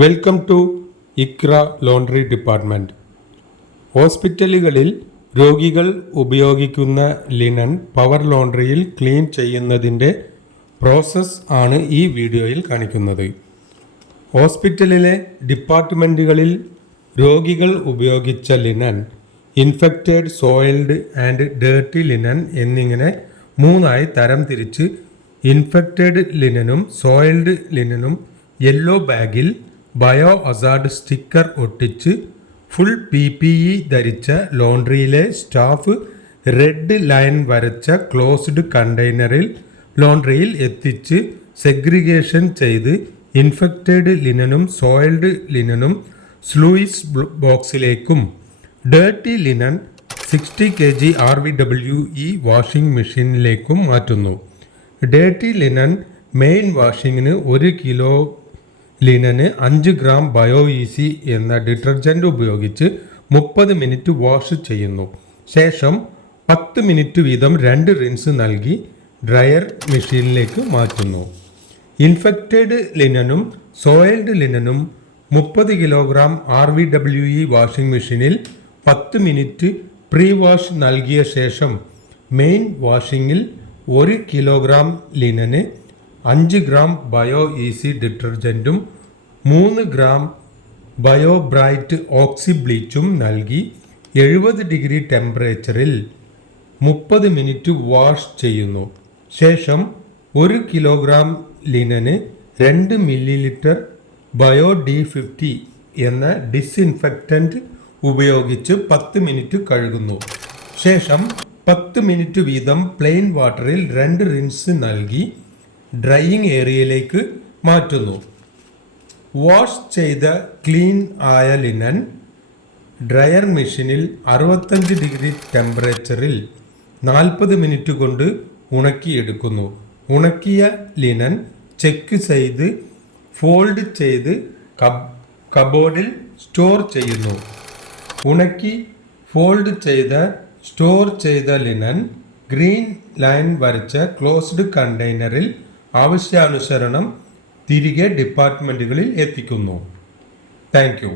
Welcome to Iqra laundry department. ഹോസ്പിറ്റലുകളിൽ രോഗികൾ ഉപയോഗിക്കുന്ന ലിനൻ പവർ ലോണ്ടറിയിൽ ക്ലീൻ ചെയ്യുന്നതിൻ്റെ പ്രോസസ്സ് ആണ് ഈ വീഡിയോയിൽ കാണിക്കുന്നത്. ഹോസ്പിറ്റലിലെ ഡിപ്പാർട്ട്മെൻറ്റുകളിൽ രോഗികൾ ഉപയോഗിച്ച linen infected, soiled and dirty linen എന്നിങ്ങനെ മൂന്നായി തരം തിരിച്ച് ഇൻഫെക്റ്റഡ് ലിനനും സോയിൽഡ് ലിനനും യെല്ലോ ബാഗിൽ ബയോ ഹസാർഡ് സ്റ്റിക്കർ ഒട്ടിച്ച് ഫുൾ PPE ധരിച്ച ലോണ്ടറിയിലെ സ്റ്റാഫ് റെഡ് ലൈൻ വരച്ച ക്ലോസ്ഡ് കണ്ടെയ്നറിൽ ലോണ്ടറിയിൽ എത്തിച്ച് സെഗ്രിഗേഷൻ ചെയ്ത് ഇൻഫെക്റ്റഡ് ലിനനും സോയിൽഡ് ലിനനും സ്ലൂയിസ് ബോക്സിലേക്കും dirty linen 60 kg RVWE washing മെഷീനിലേക്കും മാറ്റുന്നു. ഡേർട്ടി ലിനൻ മെയിൻ വാഷിങ്ങിന് 1 കിലോ ലിനന് 5 ഗ്രാം ബയോ ഈസി എന്ന ഡിറ്റർജൻറ്റ് ഉപയോഗിച്ച് 30 മിനിറ്റ് വാഷ് ചെയ്യുന്നു. ശേഷം 10 മിനിറ്റ് വീതം 2 റിൻസ് നൽകി ഡ്രയർ മെഷീനിലേക്ക് മാറ്റുന്നു. ഇൻഫെക്റ്റഡ് ലിനനും സോയിൽഡ് ലിനനും 30 കിലോഗ്രാം RVWE വാഷിംഗ് മെഷീനിൽ 10 മിനിറ്റ് പ്രീ വാഷ് നൽകിയ ശേഷം മെയിൻ വാഷിങ്ങിൽ 1 കിലോഗ്രാം ലിനന് 5 ഗ്രാം ബയോ ഈസി ഡിറ്റർജൻറ്റും 3 ഗ്രാം ബയോ ബ്രൈറ്റ് ഓക്സി ബ്ലീച്ചും നൽകി 70 ഡിഗ്രി ടെമ്പറേച്ചറിൽ 30 മിനിറ്റ് വാഷ് ചെയ്യുന്നു. ശേഷം 1 കിലോഗ്രാം ലിനന് 2 മില്ലി ബയോ D50 എന്ന ഡിസ്ഇൻഫെക്റ്റൻറ്റ് ഉപയോഗിച്ച് 10 മിനിറ്റ് കഴുകുന്നു. ശേഷം 10 മിനിറ്റ് വീതം പ്ലെയിൻ വാട്ടറിൽ 2 റിൻസ് നൽകി ഡ്രൈയിങ് ഏരിയയിലേക്ക് മാറ്റുന്നു. വാഷ് ചെയ്ത ക്ലീൻ ആയ ലിനൻ ഡ്രയർ മെഷീനിൽ 65 ഡിഗ്രി ടെമ്പറേച്ചറിൽ 40 മിനിറ്റ് കൊണ്ട് ഉണക്കിയെടുക്കുന്നു. ഉണക്കിയ ലിനൻ ചെക്ക് ചെയ്ത് ഫോൾഡ് ചെയ്ത് കബോർഡിൽ സ്റ്റോർ ചെയ്യുന്നു. ഉണക്കി ഫോൾഡ് ചെയ്ത സ്റ്റോർ ചെയ്ത ലിനൻ ഗ്രീൻ ലൈൻ വരച്ച ക്ലോസ്ഡ് കണ്ടെയ്നറിൽ ആവശ്യാനുസരണം തിരികെ ഡിപ്പാർട്ട്മെൻറ്റുകളിൽ എത്തിക്കുന്നു. Thank you.